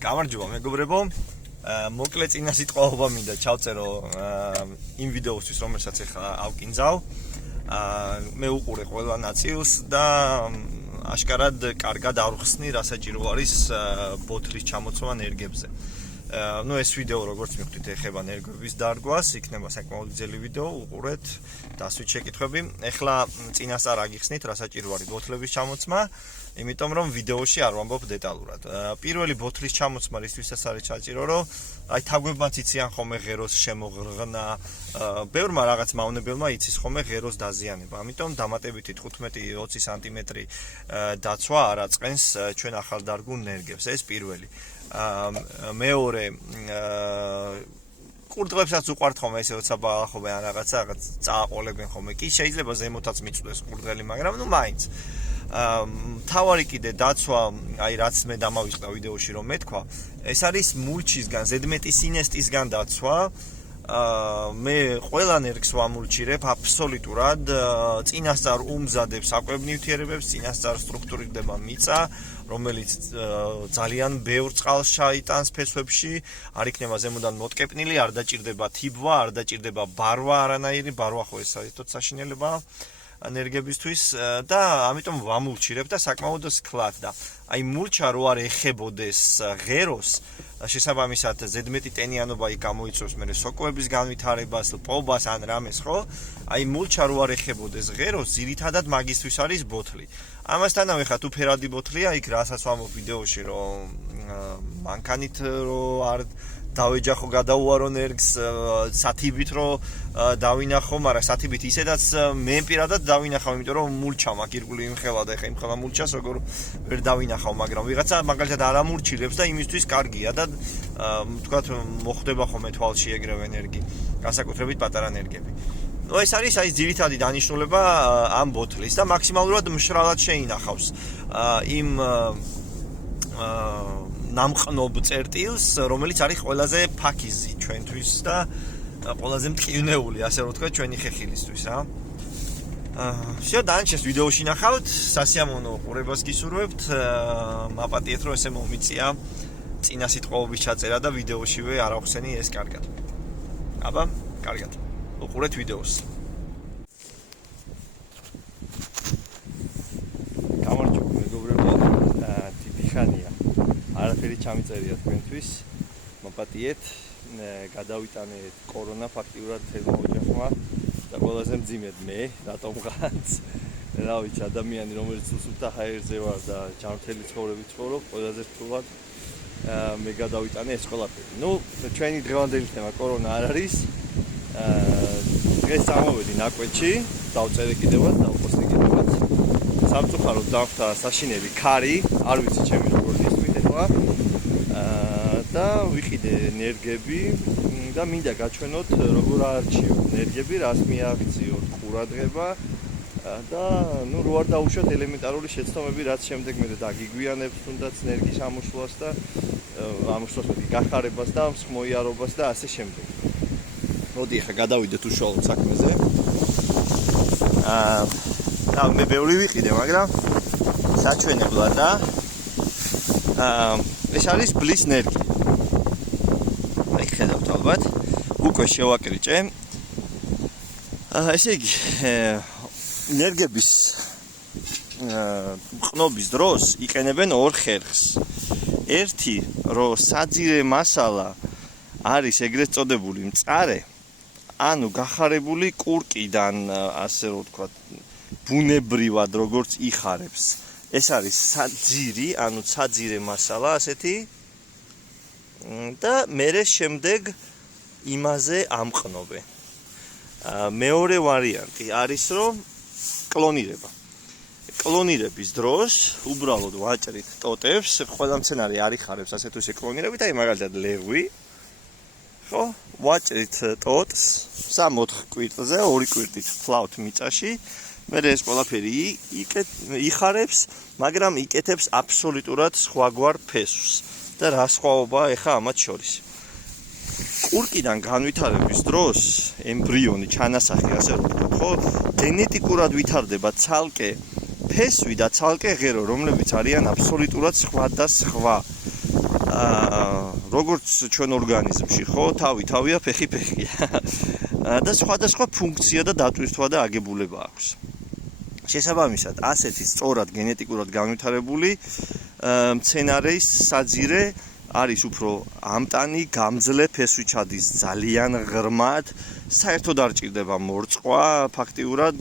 გამარჯობა მეგობრებო. მოკლე წინა სიტყვაობა მინდა ჩავწერო იმ ვიდეოსთვის, რომელსაც ახლა ავკინძავ. მე უყურე ყველა ნაწილს და აშკარად კარგად ავხსნი, რა საჭირო არის ბოთლის ჩამოცვა ნერგებზე. ეს ვიდეო როგორც მივხვდით ეხება ნერგების დარგვას, იქნება საკმაოდ ძელი ვიდეო, უყურეთ, დასვით შეკითხვები. ეხლა წინასწარ აგიხსნით, რა საჭირო არის ბოთლების ჩამოცმა. იმიტომ რომ ვიდეოში არ ვამბობ დეტალურად. პირველი ბოთლის ჩამოცმა რისთვისაც არის საჭირო, რომ აი თაგვებმაც იციან ხოლმე ღეროს შემოღრღნა, ბევრმა რაღაც მავნებელმა იცის ხოლმე ღეროს დაზიანება. ამიტომ დამატებითი 15-20 სანტიმეტრი დაცვა არ აწყენს ჩვენ ახალდარგულ ნერგებს. ეს პირველი. მეორე ყურდღებსაც უყვართ ხოლმე ესე როცა ბალახობენ ან რაღაცა წააყოლებენ ხოლმე. კი შეიძლება ზემოთაც მიწვდეს ყურდღელი, მაგრამ მაინც თავარი კიდე დაცვა, აი რაც მე დამავიწყდა ვიდეოში რომ მეთქვა, ეს არის მულჩისგან, ზედმეტი სინესტისგან დაცვა. მე ყველა ნერგს ვამულჩირებ აბსოლუტურად, წინასწარ უმზადებ საკვებ ნივთიერებებს, წინასწარ სტრუქტურირდება მიწა, რომელიც ძალიან ბევრ წყალს ჩაიტანს ფესვებში, არ იქნება ზემოდან მოტკეპნილი, არ დაჭირდება თიბვა, არ დაჭირდება ბარვა არანაირი, ბარვა ხო ეს საერთოდ საშინელებაა ნერგებისთვის და ამიტომ ვამულჩირებ და საკმაოდ სქლად და აი მულჩა რო არ ეხებოდეს ღეროს, შესაბამისად ზედმეტი ტენიანობა იქ გამოიწვევს მე სოკოების განვითარებას, პობას ან რამეს, ხო? აი მულჩა რო არ ეხებოდეს ღეროს, ძირითადად მაგისთვის არის ბოთლი. ამასთანავე ხა თუ ფერადი ბოთლია, იქ რასაც ვამბობ ვიდეოში, რომ მანქანით რო არ დავეჯახო გადაუარო ნერგს, სათიბით რო დავინახო, მაგრამ სათიბით ისედაც მე პირადად დავინახავ, იმიტომ რომ მულჩა მაქვს ირგვლივ იმხელა და ეხა იმხელა მულჩას როგორ ვერ დავინახავ, მაგრამ ვიღაცა მაგალითად არ ამურჩილებს და იმისთვის კარგია და თქვათ მოხდება ხოლმე თვალში ეგრევე ნერგი, განსაკუთრებით პატარა ნერგები. ეს არის აი ძირითადი დანიშნულება ამ ბოთლის და მაქსიმალურად მშრალად შეინახავს იმ ნამყნობ წერტილს, რომელიც არის ყველაზე ფაქიზი ჩვენთვის და ყველაზე მტკივნეული, ასე რომ ვთქვა, ჩვენი ხეხილისთვის, რა. всё, დანარჩენს ვიდეოში ნახავთ, სასიამოვნო ყურებას გისურვებთ, მაპატიეთ რომ ესე მომიწია წინა სიტყვაობის ჩაწერა და ვიდეოშივე არ ახსენი ეს კარგად. აბა, კარგად. უყურეთ ვიდეოს. გამარჯობა მეგობრებო, დიდი ხანია. არაფერი ჩამიწერია თქვენთვის. მოპატიეთ, გადავიტანეთ კორონა ფაქტიურად თერმოოჯახმა და ყველაზე მძიმედ მე, რატომღაც. რა ვიცი, ადამიანი რომელიც უსუფთა ჰაერზე ვარ და ჯანმრთელი ცხოვრებით ცხოვრობ, ყველაზე რთულად მე გადავიტანე ეს ყველაფერი. ჩვენი დღევანდელი თემა კორონა არ არის. დღეს წამოვედი ნაკვეთში, დავწერე კიდევაც, დავპოსტე კიდევაც. სამწუხაროდ დავხდა საშინელი ქარი, არ ვიცი ჩემი როგორ ისმით ეხლა. და ვიყიდე ნერგები და მინდა გაჩვენოთ როგორ აარჩიო ნერგები, რას მიაღწიოთ ყურადღება და რო არ დაუშვათ ელემენტარული შეცდომები, რაც შემდეგ მე დაგიგვიანებს თუნდაც ნერგის ამოშლას და ამოშლას გახარებას და მსხმოიარობას და ასე შემდეგ. მოდი ახლა გადავიდეთ უშუალოდ საქმეზე. და მე ბევრი ვიყიდე, მაგრამ საჩვენებლად და ეს არის ბლის ნერგი. აი ხედავთ ალბათ, უკვე შევაკრიჭე. ესე იგი, ნერგების მყნობის დროს იყენებენ ორ ხერხს. ერთი, რომ საძირე მასალა არის ეგრეთ წოდებული მწარე, ანუ გახარებული კურკიდან, ასე რომ ვთქვათ, ბუნებრივად როგორც იხარებს. ეს არის საძირი, ანუ საძირე მასალა ასეთი და მერე შემდეგ იმაზე ამყნობენ. მეორე ვარიანტი არის რომ კლონირება. კლონირების დროს უბრალოდ ვაჭრით ტოტებს, ყველა მცენარე არ იხარებს ასეთ ისე კლონირებით, აი მაგალითად ლეღვი. ხო, ვაჭრით ტოტს 3-4 კვირტზე, 2 კვირტით ფლავთ მიწაში. მე ეს ყველაფერი იხარებს, მაგრამ იკეთებს აბსოლუტურად სხვაგვარ ფესვს. და რა სხვაობაა ეხა ამათ შორის? კურკიდან განვითარების დროს ემბრიონი ჩანასახი, ასე რომ ვთქვათ, ხო, გენეტიკურად ვითარდება ცალკე ფესვი და ცალკე ღერო, რომლებიც არიან აბსოლუტურად სხვა და სხვა. როგორც ჩვენ ორგანიზმში, ხო, თავია, ფეხია. და სხვადასხვა ფუნქცია და დატვირთვა და აგებულება აქვს. შესაბამისად, ასეთი სწორად გენეტიკურად განვითარებული მცენარეის საძირე არის უფრო ამტანი, გამძლე, ფესვი ჩადის ძალიან ღრმად, საერთოდ არ ჭირდება მორწყვა, ფაქტიურად,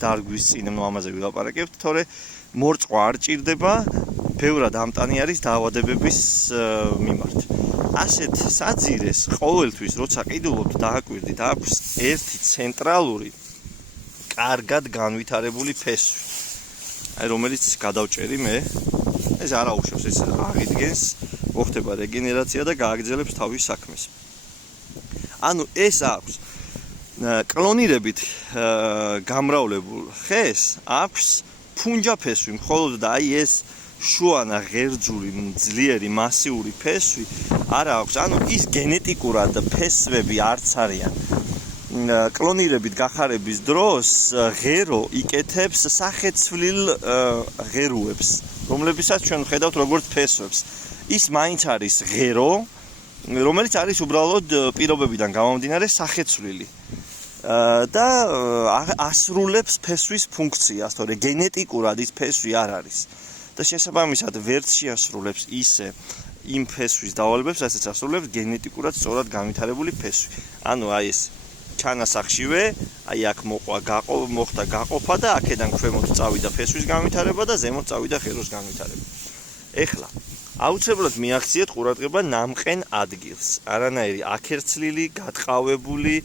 დარგვის წინ, ამაზე ვილაპარაკებთ, თორე მორწყვა არ ჭირდება, ბევრად ამტანი არის დაავადებების მიმართ. ასეთ საძირეს ყოველთვის, როცა ყიდულობთ, დააკვირდით, აქვს ერთი ცენტრალური, კარგად განვითარებული ფესვი. რომელიც გადავჭერი მე, ეს არ აუშვებს, ეს აღიდგენს, მოხდება რეგენერაცია და გააგრძელებს თავის საქმეს. ანუ ეს აქვს კლონირებით გამრავლებულ ხეს აქვს ფუნჯა ფესვი, მხოლოდ და აი ეს შუანა ღერძული, ძლიერი, მასიური ფესვი არ აქვს. ანუ ის გენეტიკურად ფესვები არც არიან. კლონირებით გახარების დროს ღერო იკეთებს სახეცვლილ ღეროებს, რომლებისაც ჩვენ ხედავთ როგორც ფესვებს. ის მაინც არის ღერო, რომელიც არის უბრალოდ პირობებიდან გამომდინარე სახეცვლილი. და ასრულებს ფესვის ფუნქციას, თორე გენეტიკურად ის ფესვი არ არის. და შესაბამისად ვერც შეასრულებს ისე იმ ფესვის დავალებებს, რასაც ასრულებს გენეტიკურად სწორად განვითარებული ფესვი. ანუ აი ეს ჩანასახშივე, აი აქ მოხდა გაყოფა და აქედან ქვემოთ წავიდა ფესვის განვითარება და ზემოთ წავიდა ღეროს განვითარება. ეხლა აუცილებლად მიაღწიეთ ყურადღება ნამყენ ადგილს. არანაირი აქერცლილი, გატყავებული,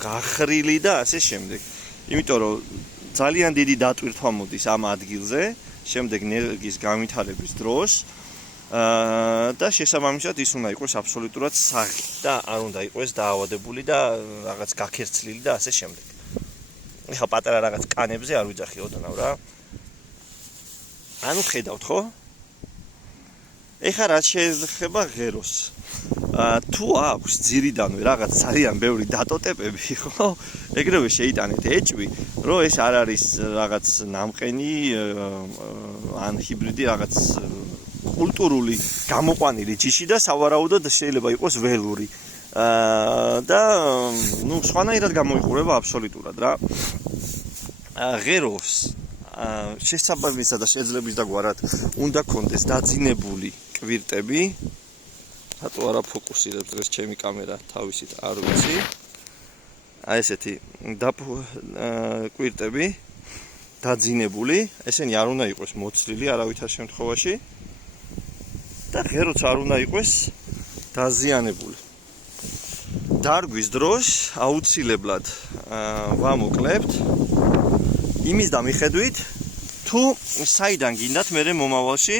გახრილი და ასე შემდეგ. იმიტომ რომ ძალიან დიდი დატვირთვა მოდის ამ ადგილზე, შემდეგ ნერგის განვითარების დროს და შესაბამისად ის უნდა იყოს აბსოლუტურად საღი და არ უნდა იყოს დაავადებული და რაღაც გაქერცლილი და ასე შემდეგ. ეხლა პატარა რაღაც კანებზე არ ვიძახი ოდნავ რა. ანუ ხედავთ ხო? ეხლა რაც შეეხება ღეროს. თუ აქვს ძირიდანვე რაღაც ძალიან ბევრი დატოტებები, ხო? ეგრევე შეიტანეთ ეჭვი, რომ ეს არ არის რაღაც ნამყენი ან ჰიბრიდი რაღაც კულტურული გამოყვანილი ჯიში და სავარაუდოდ შეიძლება იყოს ველური. და სხვანაირად გამოიყურება აბსოლუტურად რა. ღეროს შესაბამისად და შეძლების დაგვარად უნდა კონდეს დაძინებული კვირტები. რატო არა ფოკუსირებს დღეს ჩემი კამერა თავისით არ ვიცი. აი ესეთი კვირტები დაძინებული, ესენი არ უნდა იყოს მოცლილი არავითარ შემთხვევაში და ღეროც არ უნდა იყოს დაზიანებული. დარგვის დროს აუცილებლად ვამოკლებთ იმის და მიხედვით თუ საიდან გინდათ მე მომავალში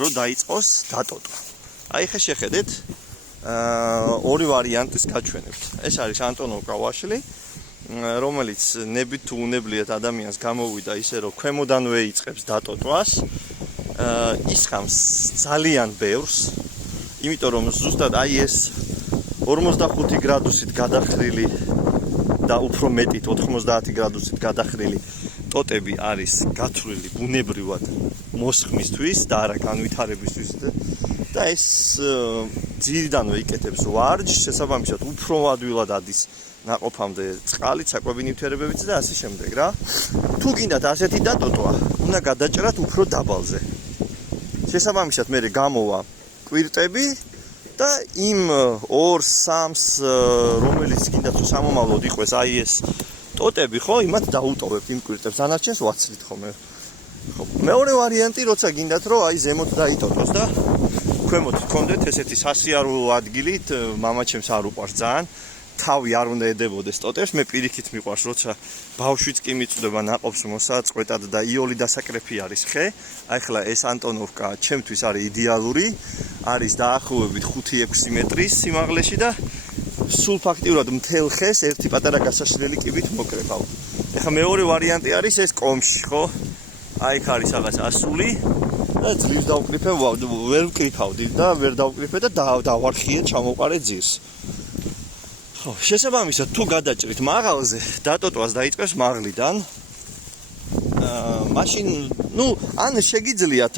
რომ დაიწყოს დატოტვა. აი ხე შეხედეთ ორი ვარიანტის გაჩვენებთ. ეს არის ანტონოვ კავაშლი, რომელიც ნებით თუ უნებლიეთ ადამიანს გამოვიდა ისე რომ ქვემოდანვე იწყებს დატოტვას. ისხამს ძალიან ბევრს, იმიტომ რომ ზუსტად აი ეს 45 გრადუსით გადახრილი და უფრო მეტით 90 გრადუსით გადახრილი ტოტები არის გათვლილი ბუნებრივად მოსხმისთვის და არა განვითარებისთვის და ეს ძირიდანვე იკეთებს ვარჯს, შესაბამისად უფრო ადვილად ადის ნაყოფამდე წყალი, საკვები ნივთიერებებიც და ასე შემდეგ რა. თუ გინდათ ასეთი დატოტვა, უნდა გადაჭრათ უფრო დაბალზე. შესაბამისად მე გამოვა კვირტები და იმ 2-3-ს რომელიც გინდათ სამომავლოდ იყოს აი ეს ტოტები, ხო, იმათ დაუტოვებთ იმ კვირტებს, დანარჩენს ვაცლით ხოლმე. ხო, მეორე ვარიანტი, როცა გინდათ რომ აი ზემოთ დაიტოტოს და ქვემოთ გქონდეთ ესეთი სასიარულო ადგილით, მამაჩემს არ უყვარს ძალიან. თავი არ უნდა ედებოდეს ტოტებს, მე პირიქით მიყვარს, როცა ბავშვიც კი მიწვდება ნაყოფს მოსაწყვეტად და იოლი დასაკრეფი არის ხე. ახლა ეს ანტონოვკა ჩემთვის არის იდეალური, არის დაახლოებით 5-6 მეტრის სიმაღლეში და სულ ფაქტიურად მთელ ხეს ერთი პატარა გასაშლელი კიბით მოკრებავ. ახლა მეორე ვარიანტი არის ეს კომში, ხო? აი იქ არის რაღაც ასული და ძლივს დავკრიფე, ვერ ვკრიფავდი და ვერ დავკრიფე და დავარხიე ჩამოყარე ძირს. ხო, შესაბამისად თუ გადაჭრით მაღალზე, დატოტვას დაიწყებს მაღლიდან. მაშინ ან შეგიძლიათ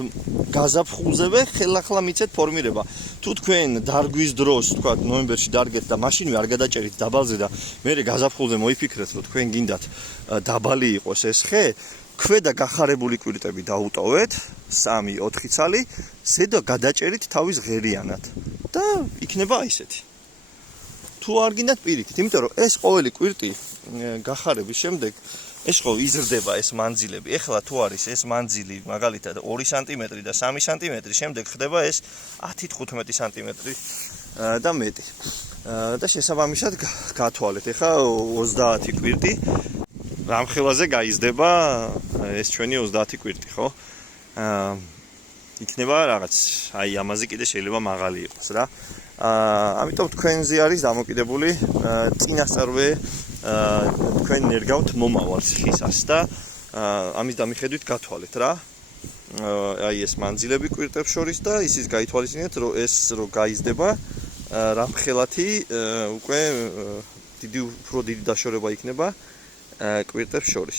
გაზაფხულზევე ხელახლა მიცეთ ფორმირება. თუ თქვენ დარგვის დროს, თქვა ნოემბერში დარგეთ და მაშინვე არ გადაჭერით დაბალზე და მერე გაზაფხულზე მოიფიქრეთ, რომ თქვენ გინდათ დაბალი იყოს ეს ხე, ქვედა გახარებული კვირტები დაუტოვეთ 3-4 ცალი, ზედა გადაჭერით თავის ღერიანად და იქნება ისეთი. თუ არ გინდათ პირიქით, იმიტომ რომ ეს ყოველი კვირტი გახარების შემდეგ ეს ხო იზრდება ეს მანძილები. ეხლა თუ არის ეს მანძილი მაგალითად 2 სანტიმეტრი და 3 სანტიმეტრი, შემდეგ ხდება ეს 10-15 სანტიმეტრი და მეტი. და შესაბამისად გათვალეთ. ეხლა 30 კვირტი რამხელაზე გაიზრდება ეს ჩვენი 30 კვირტი, ხო? იქნება რაღაც, აი ამაზე კიდე შეიძლება მაღალი იყოს რა. ამიტომ თქვენზე არის დამოკიდებული წინასწარვე თქვენ ნერგავთ მომავალს ხისას და ამის დამიხედვით გათვალეთ რა. აი ეს მანძილები კვირტებს შორის და ისიც გაითვალისწინეთ, რომ ეს რო გაიზრდება რამხელათი უკვე უფრო დიდი დაშორება იქნება კვირტებს შორის.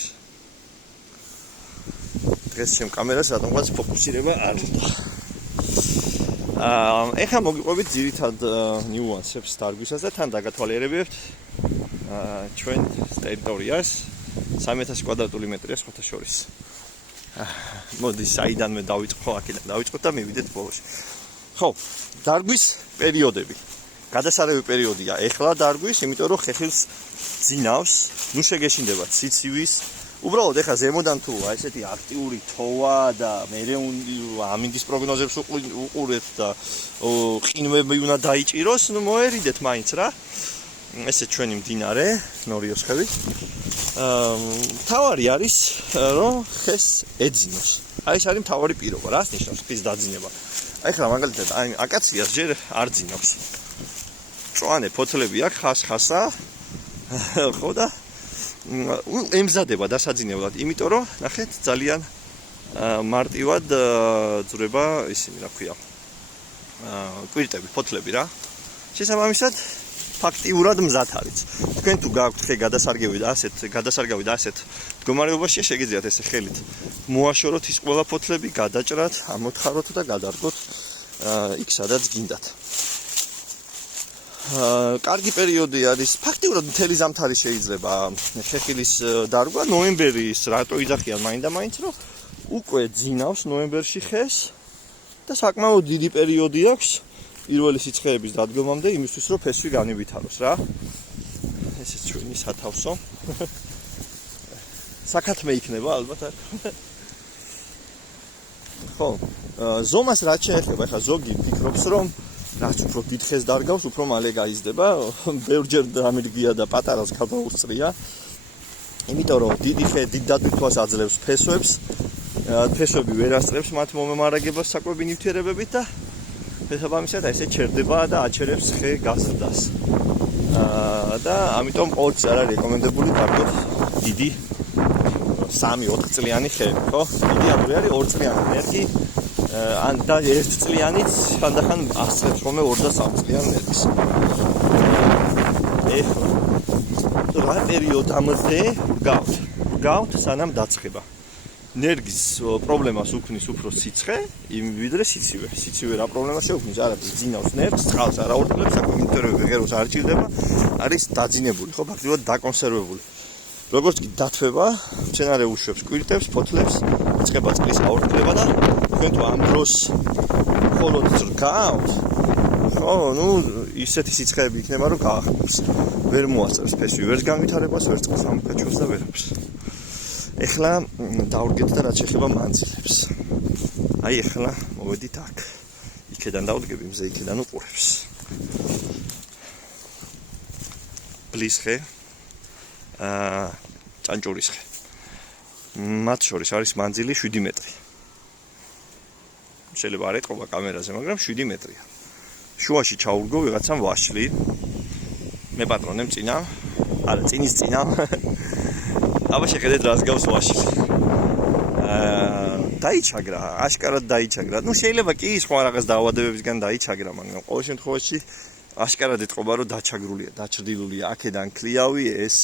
დღეს ჩემ კამერას რატომღაც ფოკუსირება არ უნდა. ეხლა მოგიყვებით ძირითად ნიუანსებს დარგვისას და თან დაგათვალიერებებთ ჩვენ ტერიტორიას 3000 კვადრატული მეტრია სხვათა შორის. მოდი საიდანვე დავიწყო, აქედან დავიწყოთ და მივიდეთ ბოლოში. ხო, დარგვის პერიოდები. გადასარევი პერიოდია ეხლა დარგვის, იმიტომ რომ ხეხილს ძინავს, შეგეშინდება ციცივის. უბრალოდ ეხლა ზემოდან თუ ესეთი აქტიური თოვა და მერე ამინდის პროგნოზებს უყურეთ და ყინვები უნდა დაიჭიროს, მოერიდეთ მაინც რა. ესე ჩვენი მდინარე ნორიოს ხევი. თავარი არის რომ ხეს ეძინოს. აი ეს არის თავარი პირობა, რას ნიშნავს ხის დაძინება. აი ხლა მაგალითად აი აკაციას ჯერ არ ძინავს. მწვანე ფოთლები აქვს ხას-ხასა. ხო და ემზადება დასაძინებლად, იმიტომ რომ ნახეთ ძალიან მარტივად ძვრება ისინი, რა ქვია, კვირტები, ფოთლები რა. შესაბამისად ფაქტიურად მზად არის. თქვენ თუ გაქვთ ხე გადასარგავი და ასეთ მდგომარეობაში შეგიძლიათ ესე ხელით მოაშოროთ ის ყველა ფოთლები, გადაჭრათ, ამოთხაროთ და გადარგოთ იქ სადაც გინდათ. კარგი პერიოდი არის. ფაქტიურად მთელი ზამთარი შეიძლება ხეხილის დარგვა. ნოემბერის რატო იძახიან მაინდა-მაინც, რომ უკვე ძინავს ნოემბერში ხეს და საკმაოდ დიდი პერიოდი აქვს პირველი სიცხეების დადგომამდე იმისთვის, რომ ფესვი განივითაროს რა. ესეც ჩვენი სათავსო. საკათმე იქნება ალბათ აქ. ხო, ზომას რაც შეეხება, ხა ზოგი ფიქრობს, რომ რაც უფრო დიდ ხეს დარგავს, უფრო მალე გაიზრდება. ბევრჯერ ამერგია და პატარას გადაუსწრია. იმიტომ რომ დიდი ხე დიდ დატვირთვას აძლევს ფესვებს. ფესვები ვერ ასწრებს მათ მომემარაგებას საკვები ნივთიერებებით და შესაბამისად ესე ჩერდება და აჩერებს ხე გაზრდას. და ამიტომ ყოველთვის არ არის რეკომენდებული დარგოთ დიდი 3-4 წლიანი ხეები, ხო? დიდი ამური არის 2 წლიანი ნერგი. ან და 1 წლიანიც ხანდახან ასწრებს ხოლმე 2 და 3 წლიან ნერგს. ეხლა რა პერიოდამდე გავთ სანამ დაწყება. ნერგის პრობლემას უქმნის უფრო სიცხე, ვიდრე სიცივე. სიცივე რა პრობლემას შეუქმნის? არაფერს ძინავს ნერგს, წყალს არ აორთქლებს, საკვები ნივთიერებები ღეროს არ ჭირდება, არის დაძინებული, ხო, ფაქტობრივად დაკონსერვებული. როგორც კი დათვება, მცენარე უშვებს კვირტებს, ფოთლებს, იწყება წყლის აორთქლება და თქვენ თუ ამ დროს მხოლოდ ზრგავთ, ხო, ისეთი სიცხეები იქნება, რომ გაახმარს. ვერ მოასწრებს ფესვი, ვერც განვითარებას, ვერც წყალს ამოქაჩოს და ვერაფერს. ეხლა დავდგეთ და რაც შეეხება მანძილებს. აი ეხლა მოვედით აქ. იქედან დავდგები, მზე იქედან უყურებს. ბლის ხე, ჭანჭურის ხე. მათ შორის არის მანძილი 7 მეტრი. შეიძლება არ ეტყობა კამერაზე, მაგრამ 7 მეტრია. შუაში ჩაურგო ვიღაცამ ვაშლი. მე პატრონემ წინა, არა წინის წინა. აბა შეხედეთ რას გავს ვაშლი. დაიჩაგრა, აშკარად დაიჩაგრა. შეიძლება კი სხვა რაღაც დაავადებებისგან დაიჩაგრა, მაგრამ ყოველ შემთხვევაში აშკარად ეტყობა რომ დაჩაგრულია, დაჭრდილულია, აქედან ქლიავი ეს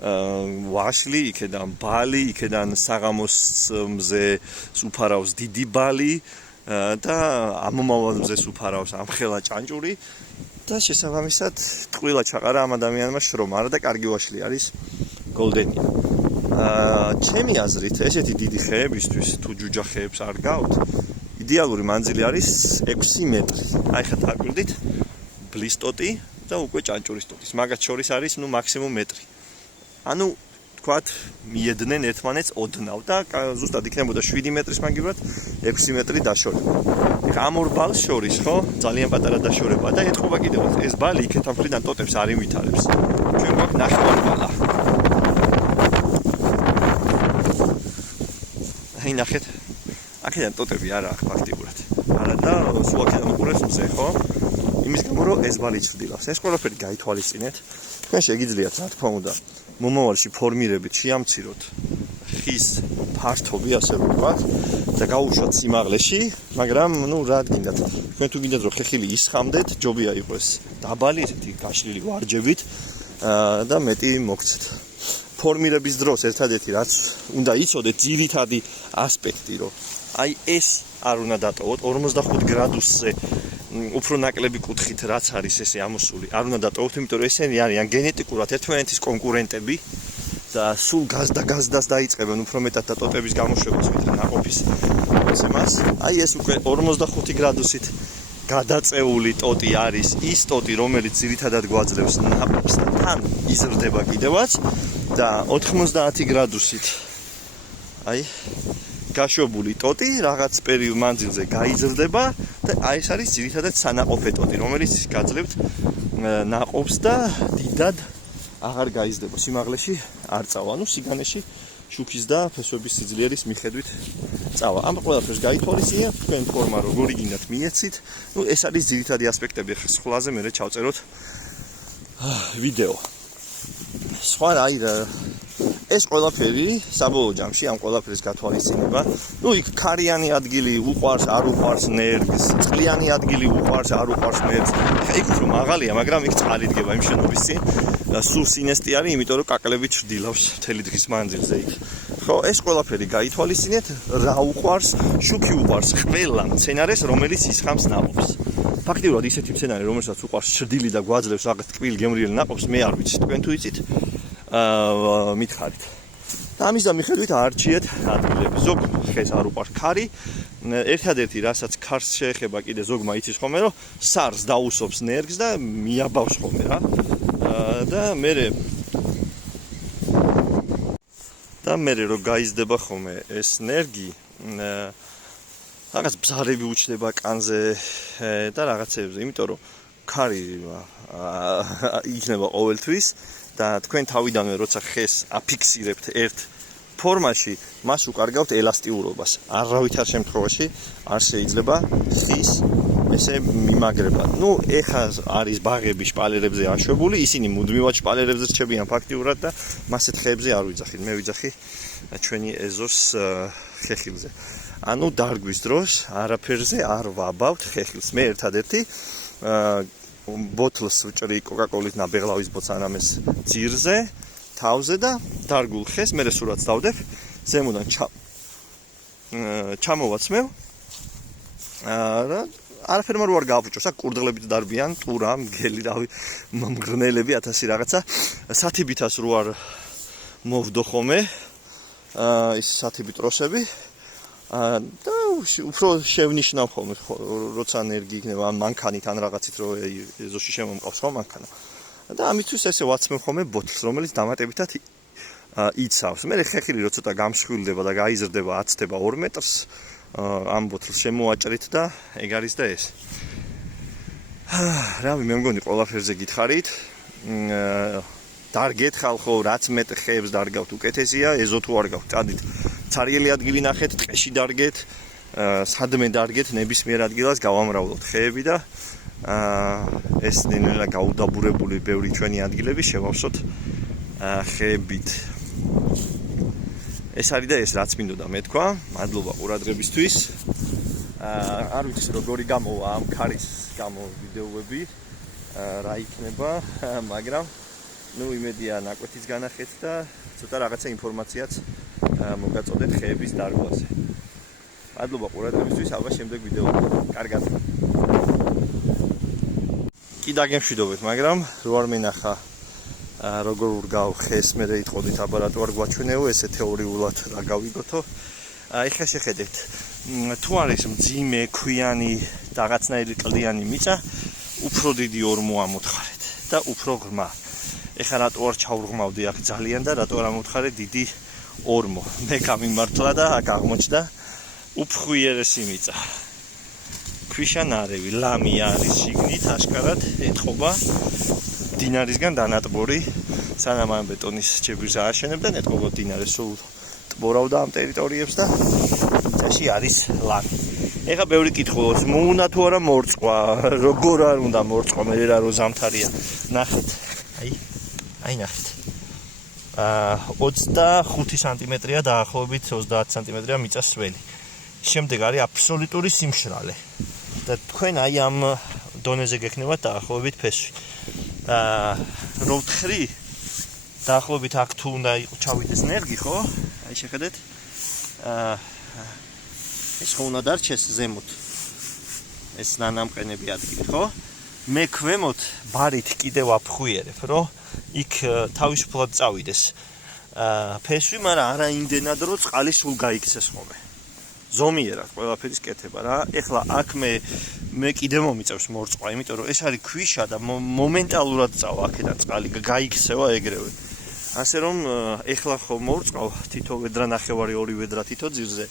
ვაშლი, იქედან ბალი, იქედან საღამოს მზე სუფარავს დიდი ბალი და ამომავალ მზეს უფარავს ამხელა ჭანჭური და შესაბამისად ტყუილა ჩაყარა ამ ადამიანმა შრომა არა და კარგი ვაშლი არის გოლდენი. ჩემი აზრით ესეთი დიდი ხეებისთვის თუ ჯუჯა ხეებს არ გავთ იდეალური მანძილი არის 6 მეტრი. აი ხა დაგვირდით ბლის ტოტი და უკვე ჭანჭურის ტოტის. მაგათ შორის არის მაქსიმუმ მეტრი. ანუ თქვათ მიედნენ ერთმანეთს ოდნავ და ზუსტად იქნებოდა 7 მეტრის მაგივრად 6 მეტრი დაშორება. ამ ორ ბალს შორის ხო ძალიან პატარა დაშორება და ეთყობა კიდევ ეს ბალი იქეთ ამ მხრიდან ტოტებს არ იმვითარებს. ჩვენ გვაქვს ნახევარბალა. აი ნახეთ. აქედან ტოტები არა აქვს ფაქტიურად. არა და სულ აქედან უყურებს მზე ხო? იმის გამო რომ ეს ბალი ჩრდილავს. ეს ყველაფერი გაითვალისწინეთ. თქვენ შეგიძლიათ რა თქმა უნდა მომავალში ფორმირებით შეამციროთ ხის ფართობი ასე ვთქვათ და გაუშვათ სიმაღლეში, მაგრამ რა გინდათ. თქვენ თუ გინდათ რომ ხეხილი ისხამდეთ, ჯობია იყოს დაბალი, ესეთი გაშლილი ვარჯებით და მეტი მოგცეთ. ფორმირების დროს ერთადერთი რაც უნდა იცოდეთ ძირითადი ასპექტი, რომ აი ეს არ უნდა დატოვოთ 45 გრადუსზე უფრო ნაკლები კუთხით რაც არის ესე ამოსული არ უნდა დატოვოთ, იმიტომ რომ ესენი არიან გენეტიკურად ერთმანეთის კონკურენტები და სულ გაზდას დაიწყებენ უფრო მეტად და ტოტების გამოშვებას ვიდრე ნაყოფის მოცემას. აი ეს უკვე 45 გრადუსით გადაწეული ტოტი არის ის ტოტი, რომელიც ძირითადად გვაძლევს ნაყოფს და თან იზრდება კიდევაც და 90 გრადუსით აი გაშვებული ტოტი რაღაც პერიოდ მანძილზე გაიზრდება და აი ეს არის ძირითადად სანაყოფე ტოტი, რომელიც გაძლევთ ნაყოფს და დიდად აღარ გაიზრდება. სიმაღლეში არ წავა, ანუ სიგანეში შუქის და ფესვების სიძლიერის მიხედვით წავა. ამ ყველაფერს გაითვალისწინეთ, თქვენ ფორმა როგორი გინდათ მიეცით. ეს არის ძირითადი ასპექტები. ხლაზე მე ჩავწეროთ ვიდეო. სხვა აი ეს ყველაფერი საბოლოო ჯამში ამ ყველაფრის გათვალისწინება. იქ ქარიანი ადგილი უყვარს, არ უყვარს ნერგს, წყლიანი ადგილი უყვარს, არ უყვარს ნერგს. იქ უფრო მაღალია, მაგრამ იქ წყალი დგება იმ შენობის წინ. სულ სინესტი არის, იმიტომ რომ კაკლები ჩრდილავს მთელი დღის მანძილზე იქ. ხო, ეს ყველაფერი გაითვალისწინეთ, რა უყვარს, შუქი უყვარს ყველა მცენარეს, რომელიც ისხამს ნაყოფს. ფაქტიურად ისეთი მცენარე, რომელსაც უყვარს ჩრდილი და გვაძლევს რაღაც ტკბილ გემრიელ ნაყოფს, მე არ ვიცი, თქვენ თუ იცით? მითხარით. და ამის მიხედვით არჩიეთ ადგილები. ზოგ ხეს არ უყვარს ქარი. ერთადერთი რასაც ქარს შეეხება კიდე ზოგმა იცის ხოლმე რომ სარს დაუსობს ნერგს და მიაბავს ხოლმე რა. და მე რო გაიზრდება ხოლმე ეს ნერგი რაღაც ბზარები უჩნდება კანზე და რაღაცებზე, იმიტომ რომ ქარი იქნება ყოველთვის და თქვენ თავიდანვე როცა ხეს აფიქსირებთ ერთ ფორმაში, მას უკარგავთ ელასტიურობას. არავითარ შემთხვევაში არ შეიძლება ხის ესე მიმაგრება. ეხა არის ბაღები შპალერებზე აშვებული, ისინი მუდმივად შპალერებზე რჩებიან ფაქტიურად და მასეთ ხეებზე არ ვიძახით. მე ვიძახი ჩვენი ეზოს ხეხილზე. ანუ დარგვის დროს არაფერზე არ ვაბავთ ხეხილს. მე ერთადერთი ბოთლს ვჭრი კოკაკოლის ნაბეღლავის ბოთლს ძირზე, თავზე და დარგულ ხეს მე სურათს დავდებ, ზემოდან ჩამოვაცმევ. არაფერმა რო არ გააფუჭოს, აქ კურდღლებით დარბიან, ტურა, მგელი, რავი, მღრნელები 1000 რაღაცა. სათიბითას რო არ მოვდო ხოლმე, ის სათიბი ტროსები და უფრო შევნიშნავ ხოლმე, როცა ენერგი იქნება ან მანქანით ან რაღაცით რო ეზოში შემომყავს ხო მანქანა. და ამისთვის ესე ვაცმევ ხოლმე ბოთლს, რომელიც დამატებითად იცავს. მე ხეხილი რო ცოტა გამსხვილდება და გაიზრდება, აცდება 2 მეტრს, ამ ბოთლს შემოაჭრით და ეგ არის და ეს. რავი, მე მგონი ყველაფერზე გითხარით. დარგეთ ხალხო, რაც მეტ ხეებს დარგავთ უკეთესია, ეზო თუ არ გაქვთ, წადით ცარიელი ადგილი ნახეთ, ტყეში დარგეთ, სადმე დარგეთ, ნებისმიერ ადგილას გავამრავლოთ ხეები და ეს ნელა გაუდაბურებული ბევრი ჩვენი ადგილები შევავსოთ ხეებით. ეს არის და ეს რაც მინდოდა მეთქვა. მადლობა ყურადღებისთვის. არ ვიცი როგორი გამოვა ამ ქარის გამო ვიდეოები, რა იქნება, მაგრამ ნუ იმედია ნაკვეთის განახეთ და ცოტა რაღაცა ინფორმაციაც მოგაწოდეთ ხეების დარგვაზე. მადლობა ყურადღებისთვის, აბა შემდეგ ვიდეოზე. კარგად. კი დაგემშვიდობეთ, მაგრამ რო არ მენახა როგორ ურგავ ხეს, მე რეიტყოდით აბა რატო არ გვაჩვენეო, ესე თეორიულად რა გავიგოთო. ეხლა შეხედეთ. თუ არის მძიმე, ქვიანი, რაღაცნაირი კლდიანი მიწა, უფრო დიდი ორმო ამოთხარეთ და უფრო ღრმა. ეხლა რატო არ ჩაურღმავდი აქ ძალიან და რატო არ ამოთხარე დიდი ორმო. მე გამიმართლა და აქ აღმოჩნდა უფხვიერესი მიწა. ქვიშანარევი, ლამი არის შიგნით, აშკარად ეთყობა დინარისგან დანატბორი, სანამ ამ ბეტონის ჯებრს ააშენებდნენ, ეთყობა დინარეს სულ ტბორავდა ამ ტერიტორიებს და წაში არის ლამი. ეხლა ბევრი კითხულობს, მოუნა თუ არა მორწყვა, როგორ არ უნდა მორწყვა, მე რა რო ზამთარია. ნახეთ. აი ნახეთ. 25 სანტიმეტრია დაახლოებით 30 სანტიმეტრია მიწას სველი. შემდეგ არის აბსოლუტური სიმშრალე. და თქვენ აი ამ დონეზე გექნებათ დაახლოებით ფესვი. რო ვთხრი, დაახლოებით აქ თუ უნდა ჩავიდეს ნერგი, ხო? აი შეხედეთ. ეს ხო უნდა დარჩეს ზემოთ. ეს ნანამყენები ადგილი, ხო? მე ქვემოთ ბარით კიდევ აფხვიერებ, რომ იქ თავისუფლად წავიდეს ფესვი, მაგრამ არა იმდენად, რომ წყალი სულ გაიქცეს ხოლმე. ზომიერად ყველაფერის კეთება რა. ეხლა აქ მე კიდე მომიწევს მორწყვა, იმიტომ რომ ეს არის ქვიშა და მომენტალურად წავა აქედან წყალი, გაიქცევა ეგრევე. ასე რომ ეხლა ხო მორწყავ თითო ვედრა ნახევარი, ორი ვედრა თითო ძირზე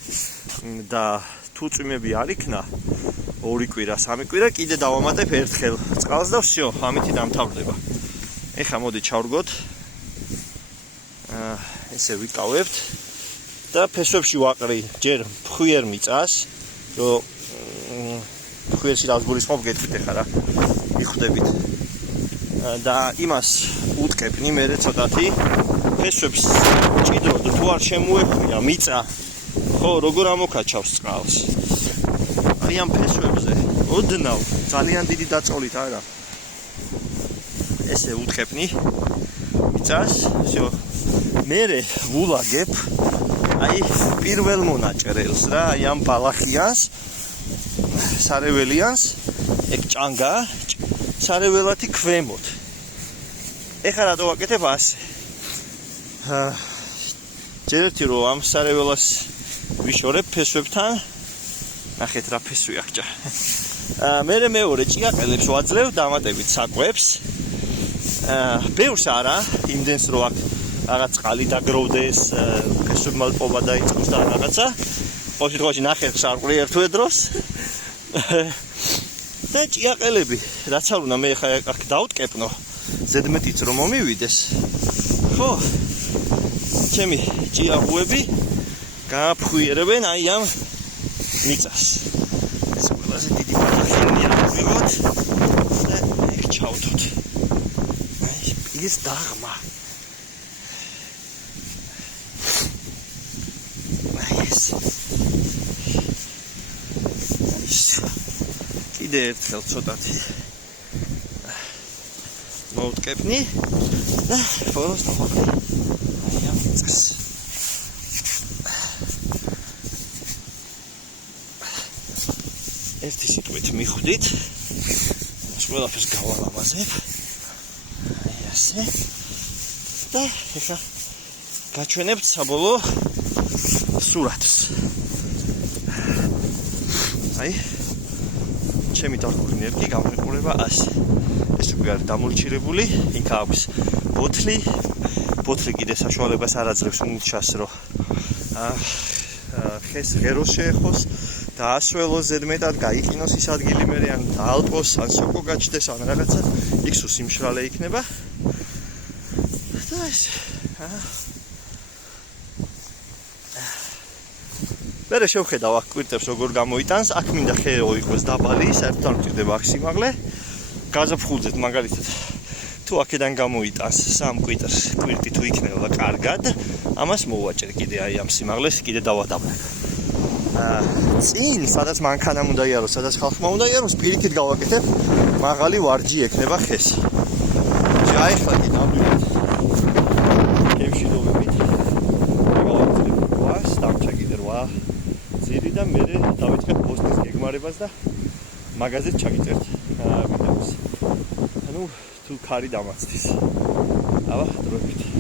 და თუ წვიმები არ იქნა, ორი კვირა, სამი კვირა კიდე დავამატებ ერთხელ წყალს და всё, ამით დამთავრდება. ეხლა მოდი ჩავრგოთ. ესე ვიკავებთ. და ფესვებში ვაყრი ჯერ ფხვიერ მიწას, რომ ფხვიერში დავსგულისხმობ გეტყვით ახლა რა. მიხვდებით. და იმას უტკეპნი მე ცოტათი ფესვებს ჭიდროდ თუ არ შემოეხვია მიწა, ხო, როგორ ამოქაჩავს წყალს. აი ამ ფესვებზე ოდნავ ძალიან დიდი დაწოლით არა. ესე უტკეპნი მიწას, всё. მე ვულაგებ აი პირველ მონაჭრელს რა, აი ამ ბალახიანს, სარეველიანს, ეგ ჭანგა, სარეველათი ქვემოთ. ეხლა რატო ვაკეთებ ასე? ჯერ ერთი რომ ამ სარეველას ვიშორებ ფესვებთან, ნახეთ რა ფესვი აქ ჭა. მე მეორე ჭიაყელებს ვაძლევ დამატებით საკვებს. ბევრს არა, იმდენს რომ აქ რაღაც წყალი დაგროვდეს, ფესვებმა ლპობა დაიწყოს და რაღაცა. ყოველ შემთხვევაში ნახეთ სარყვლი ერთვე დროს. და ჭიაყელები, რაც არ უნდა მე ხა აქ დავტკეპნო, ზედმეტიც რომ მომივიდეს. ხო. ჩემი ჭიაყუები გააფხვიერებენ აი ამ მიწას. ეს ყველაზე დიდი ბალახიანია ვიღოთ და ეგ ჩავთოთ. აი ის დაღმა. კიდე ერთხელ ცოტათი მოვტკეპნი და ფოროს დავაყრი. აი ამ მიწას. ერთი სიტყვით მიხვდით. ეს ყველაფერს გავალამაზებ. აი ასე. და ეხლა გაჩვენებთ საბოლოო სურათს. აი ჩემი დახური ნერგი გამოიყურება ასე. ეს უკვე არის დამორჩილებული, იქ აქვს ბოთლი. ბოთლი კიდე საშუალებას არ აძლევს მულჩას, რომ ხეს ღეროს შეეხოს და ასველოს ზედმეტად გაიყინოს ის ადგილი მერე ან დაალპოს, ან სოკო გაჩნდეს, ან რაღაცა, იქ სულ სიმშრალე იქნება. და ეს მერე შევხედავ აქ კვირტებს როგორ გამოიტანს, აქ მინდა ხეო იყოს დაბალი, საერთოდ არ მჭირდება აქ სიმაღლე. გაზაფხულზეთ მაგალითად თუ აქედან გამოიტანს 3 კვირტს, კვირტი თუ იქნება კარგად, ამას მოვაჭერ კიდე აი ამ სიმაღლეს კიდე დავადაბლებ. წინ, სადაც მანქანამ უნდა იაროს, სადაც ხალხმა უნდა იაროს, პირიქით გავაკეთებ, მაღალი ვარჯი ექნება ხეს. აი ხლა კი ნამდვილად და მე დავიწყებ პოსტის გეგმარებას და მაგაზეთ ჩაგიწერთ ვიდეოს. ანუ თუ ქარი დამაცდის. აბა დროებით.